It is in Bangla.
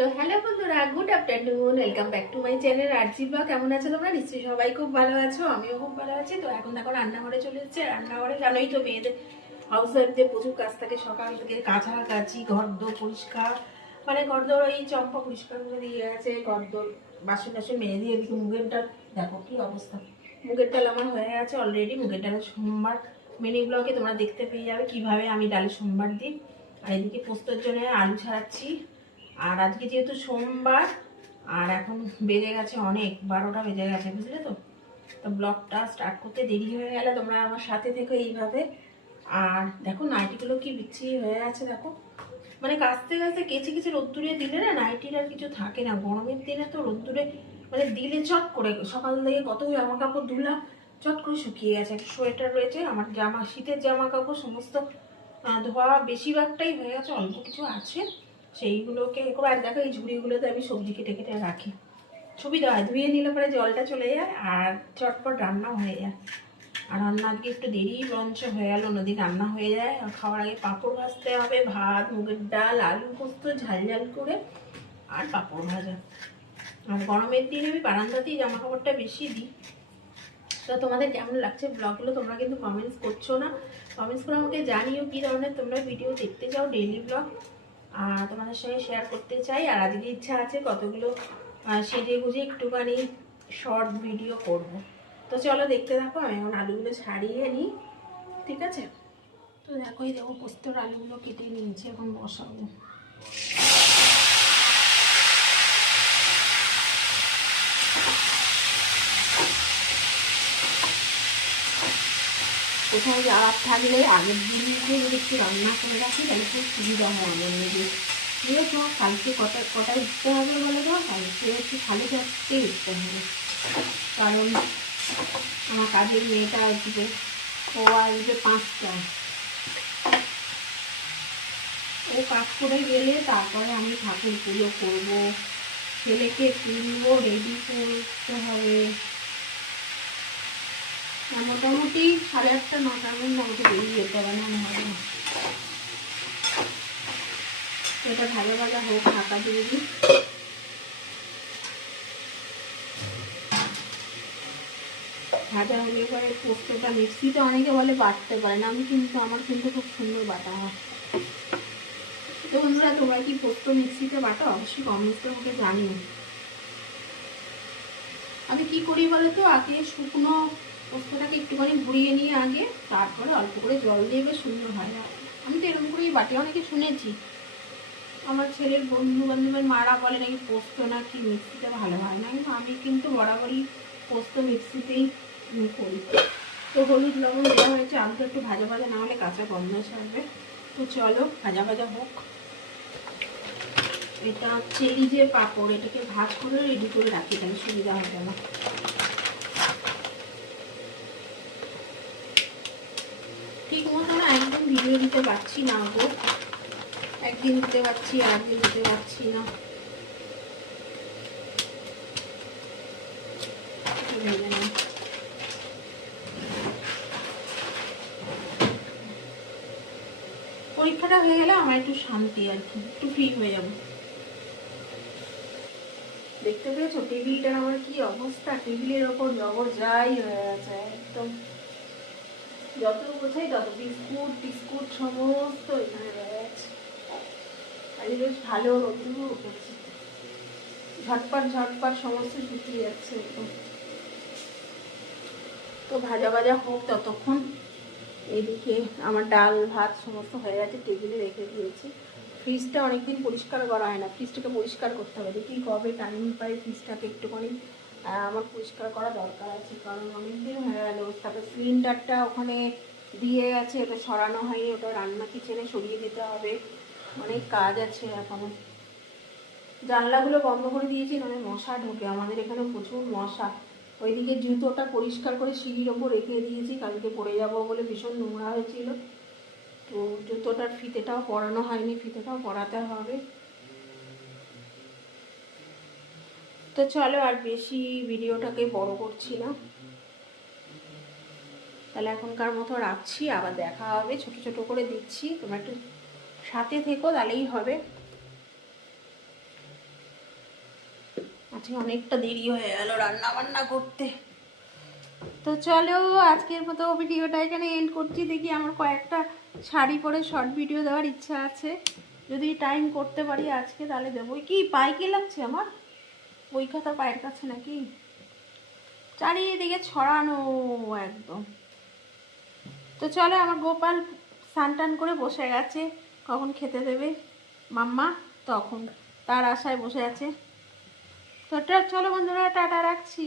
তো হ্যালো বন্ধুরা, good afternoon, welcome back to my channel RG blog. কেমন আছো তোমরা? নিশ্চয়ই সবাই খুব ভালো আছো, আমিও খুব ভালো আছি। তো এখন দেখো রান্নাঘরে চলে এসেছে। রান্নাঘরে জানোই তো মেয়েদের হাউস ওয়াইফদের প্রচুর কাজ থাকে। সকাল থেকে কাচি ঘর দোর পরিষ্কার। মানে ঘর দোর চম্পা পরিষ্কার করে দিয়ে আছে ঘর দোর বাসন টাসন মেয়ে দিয়ে এদিকে মুগের ডাল। দেখো কি অবস্থা। মুগের ডাল আমার হয়ে আছে অলরেডি মুগের ডালের সোমবার। মিনি ব্লগে তোমরা দেখতে পেয়ে যাবে কীভাবে আমি ডালের সোমবার দিই। আর এদিকে পোস্তর জন্য আলু ছাড়াচ্ছি। আর আজকে যেহেতু সোমবার, আর এখন বেজে গেছে অনেক, বারোটা বেজে গেছে, বুঝলে তো? তো ব্লগটা স্টার্ট করতে দেরি হয়ে গেলে তোমরা আমার সাথে থেকো এইভাবে। আর দেখো, নাইটিগুলো কি বিচ্ছিরি হয়ে আছে, দেখো। মানে কাচতে কাচতে কেচে কেচে রোদ্দুরে দিলে না, নাইটির আর কিছু থাকে না। গরমের দিনে তো রোদ্দুরে মানে দিলে চট করে, সকাল থেকে কত জামা কাপড় ধুলাম, চট করে শুকিয়ে গেছে। একটা সোয়েটার রয়েছে, আমার জামা, শীতের জামা কাপড় সমস্ত ধোয়া বেশিরভাগটাই হয়ে গেছে, অল্প কিছু আছে। সেইগুলোকে আর দেখো, এই ঝুড়িগুলোতে আমি সবজি কেটে কেটে রাখি। সুবিধা হয়, ধুয়ে নিলে পরে জলটা চলে যায় আর চটপট রান্নাও হয়ে যায়। আর রান্না আজকে একটু দেরি বঞ্চ হয়ে গেল, অন্যদিন রান্না হয়ে যায়। আর খাওয়ার আগে পাঁপড় ভাজতে হবে, ভাত, মুগের ডাল, আলু পোস্ত, ঝাল ঝাল করে আর পাঁপড় ভাজা। আর গরমের দিনে আমি বারান্দাতেই জামা কাপড়টা বেশি দিই। তো তোমাদের কেমন লাগছে ব্লগগুলো তোমরা কিন্তু কমেন্টস করছ না। কমেন্টস করে আমাকে জানিও কী ধরনের, তোমরা ভিডিও দেখতে চাও ডেইলি ব্লগ আর তোমাদের সঙ্গে শেয়ার করতে চাই, আর আজকে ইচ্ছা আছে কতগুলো সেজে গুজে একটুখানি শর্ট ভিডিও করব। তো চলো দেখতে থাকো, আমি এখন আলুগুলো ছাড়িয়ে নিই, ঠিক আছে? তো দেখো, এই দেখো পোস্তর আলুগুলো কেটে নিয়েছি, এখন বসাবো। কোথাও যাওয়ার থাকলে আগের দিনকে যদি একটু রান্না করে রাখি, তাহলে খুব সুবিধা হয় আমার নিজের ঠিক আছে কালকে কটা কটায় উঠতে হবে? বলে দাও কালকে হচ্ছে সাড়ে চারটে উঠতে হবে। কারণ আমার কাজের মেয়েটা আসবে, ও আসবে পাঁচটায়। ও কাজ করে গেলে তারপরে আমি ঠাকুর পুজো করব। ছেলেকে তুলবো রেডি করতে হবে। মোটামুটি সাড়ে আটটা, নটার মধ্যে আমাকে বেরিয়ে যেতে হবে, না হবে এটা ভালো হোক, ঢাকা দিয়ে ভাজা হলে পরে পোস্তটা মিক্সিতে অনেকে বলে বাটতে পারে না, আমি কিন্তু, আমার কিন্তু খুব সুন্দর বাটা হয়। তো বন্ধুরা, তোমরা কি পোস্ত মিক্সিতে বাটো? অবশ্যই কমেন্টস আমাকে জানিও। আমি কি করি বলো তো আগে শুকনো পোস্তটাকে একটুখানি ঘুরিয়ে নিয়ে আগে তারপরে অল্প করে জল দিয়ে বেশ সুন্দর হয়। না আমি তো এরকম করেই বাটি অনেকে শুনেছি। আমার ছেলের বন্ধু বান্ধবের মারা বলে নাকি পোস্ত নাকি মিক্সিতে ভালো হয় না। আমি কিন্তু বরাবরই পোস্ত মিক্সিতেই করি। তো হলুদ লবণ দেওয়া হয়েছে, আলুটা একটু ভাজা ভাজা, না হলে কাঁচা গন্ধ ছাড়বে তো চলো, ভাজা ভাজা হোক। এটা চেরি যে পাঁপড়, এটাকে ভাজ করে রেডি করে রাখি, তাহলে সুবিধা হবে না ঠিক মতো না একদম ভিডিও দিতে পারছি না গো। একদিন দিতে পারছি আর একদিন দিতে পারছি না। পরীক্ষাটা হয়ে গেলে আমার একটু শান্তি আর কি, একটু ফ্রি হয়ে যাব। দেখতে পেয়েছ? টেবিলটার আমার কি অবস্থা? টেবিলের ওপর জবর যাই হয়ে আছে একদম। যত বোঝাই তত বিস্কুট টিস্কুট সমস্ত এখানে রয়ে আছে আজ বেশ ভালো রোদ্দুরও উঠেছে। ঝটপট ঝটপট সমস্ত শুকিয়ে যাচ্ছে তো ভাজা ভাজা হোক ততক্ষণ। এদিকে আমার ডাল, ভাত সমস্ত হয়ে গেছে, টেবিলে রেখে দিয়েছি। ফ্রিজটা অনেকদিন পরিষ্কার করা হয় না। ফ্রিজটাকে পরিষ্কার করতে হবে। দেখি কবে টাইম পাই ফ্রিজটাকে একটুখানি আমার পরিষ্কার করা দরকার আছে, কারণ অনেকদিন হয়ে গেল তারপরে সিলিন্ডারটা ওখানে দিয়ে আছে, ওটা সরানো হয়নি, ওটা রান্না কিচেনে সরিয়ে দিতে হবে। অনেক কাজ আছে এখনও। জানলাগুলো বন্ধ করে দিয়েছি মানে মশা ঢোকে, আমাদের এখানে প্রচুর মশা। ওইদিকে জুতোটা পরিষ্কার করে সিঁড়ির ওপর রেখে দিয়েছি, কালকে পরে যাব বলে ভীষণ নোংরা হয়েছিল। তো জুতোটার ফিতেটাও পরানো হয়নি, ফিতেটাও পরাতে হবে। তো চলো আর বেশি ভিডিওটাকে বড় করছি না। তাহলে এখনকার মতো রাখছি, আবার দেখা হবে, ছোট ছোট করে দিচ্ছি। তোমরা একটু সাথে থেকো, তাহলেই হবে। আজকে অনেকটা দেরি হয়ে গেল রান্না বান্না করতে। তো চলো, আজকের মতো ভিডিওটা এখানে এন্ড করছি। দেখি আমার কয়েকটা শাড়ি পরে শর্ট ভিডিও দেওয়ার ইচ্ছা আছে। যদি টাইম করতে পারি আজকে, তাহলে দেবো। কি পায়ে কি লাগছে আমার? বই খাতা পায়ের কাছে নাকি? চারিদিকে ছড়ানো একদম। তো চলো, আমার গোপাল স্নান টান করে বসে গেছে। কখন খেতে দেবে? মাম্মা তখন, তার আশায় বসে আছে। তো চলো বন্ধুরা, টাটা রাখছি।